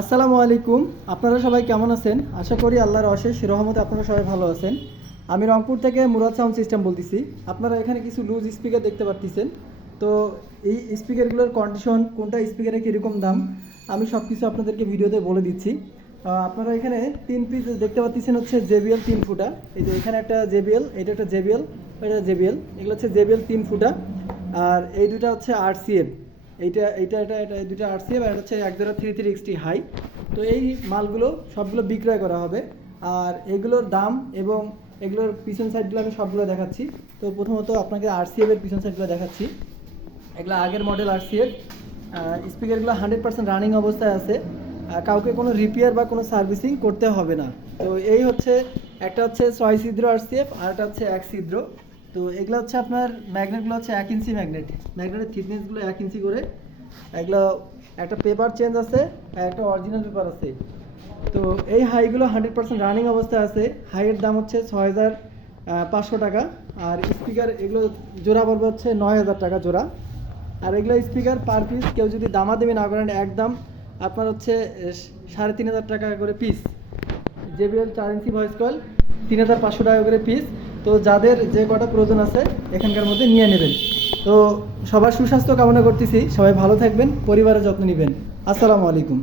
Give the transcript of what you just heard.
আসসালামু আলাইকুম। আপনারা সবাই কেমন আছেন? আশা করি আল্লাহর অশেষ রহমতে আপনারা সবাই ভালো আছেন। আমি রংপুর থেকে মুরাদ সাউন্ড সিস্টেম বলতেছি। আপনারা এখানে কিছু লুজ স্পিকার দেখতে পাচ্ছেন। তো এই স্পিকারগুলোর কন্ডিশন, কোনটা স্পিকারে কীরকম দাম, আমি সব কিছু আপনাদেরকে ভিডিওতে বলে দিচ্ছি। আপনারা এখানে 3 পিস দেখতে পাচ্ছেন, হচ্ছে জেবিএল 3 ফুটা। এই যে এখানে একটা জেবিএল, এটা একটা জেবিএল, এটা জেবিএল, এগুলো হচ্ছে জেবিএল 3 ফুটা। আর এই দুটা হচ্ছে আরসিএফ, এইটা এইটা এটা এটা এই দুটো আরসিএফ, আর এটা হচ্ছে 1033XT হাই। তো এই মালগুলো সবগুলো বিক্রয় করা হবে। আর এগুলোর দাম এবং এগুলোর পিছন সাইডগুলো আমি সবগুলো দেখাচ্ছি। তো প্রথমত আপনাকে আরসিএফের পিছন সাইডগুলো দেখাচ্ছি। এগুলো আগের মডেল আরসিএফ। স্পিকারগুলো 100% রানিং অবস্থায় আছে। কাউকে কোনো রিপেয়ার বা কোনো সার্ভিসিং করতে হবে না। তো এই হচ্ছে, একটা হচ্ছে 6 ছিদ্র আরসিএফ, আর একটা হচ্ছে 1 ছিদ্র। তো এগুলো হচ্ছে আপনার ম্যাগনেটগুলো হচ্ছে 1 ইঞ্চি ম্যাগনেট, ম্যাগনেটের থিকনেসগুলো 1 ইঞ্চি করে। এগুলো একটা পেপার চেঞ্জ আছে, আর একটা অরিজিনাল পেপার আছে। তো এই হাইগুলো 100% রানিং অবস্থায় আছে। হাইয়ের দাম হচ্ছে 6500 টাকা। আর স্পিকার এগুলো জোড়া পড়বে হচ্ছে 9000 টাকা জোড়া। আর এগুলো স্পিকার পার পিস কেউ যদি দামাদামি না করেন, একদম আপনার হচ্ছে 3500 টাকা করে piece. JBL 4 inch voice coil 3500 টাকা করে পিস। তো যাদের যে কটা প্রয়োজন আছে এখানকার মধ্যে নিয়ে নেবেন। তো সবার সুস্বাস্থ্য কামনা করতেছি, সবাই ভালো থাকবেন, পরিবারের যত্ন নেবেন। আসসালামু আলাইকুম।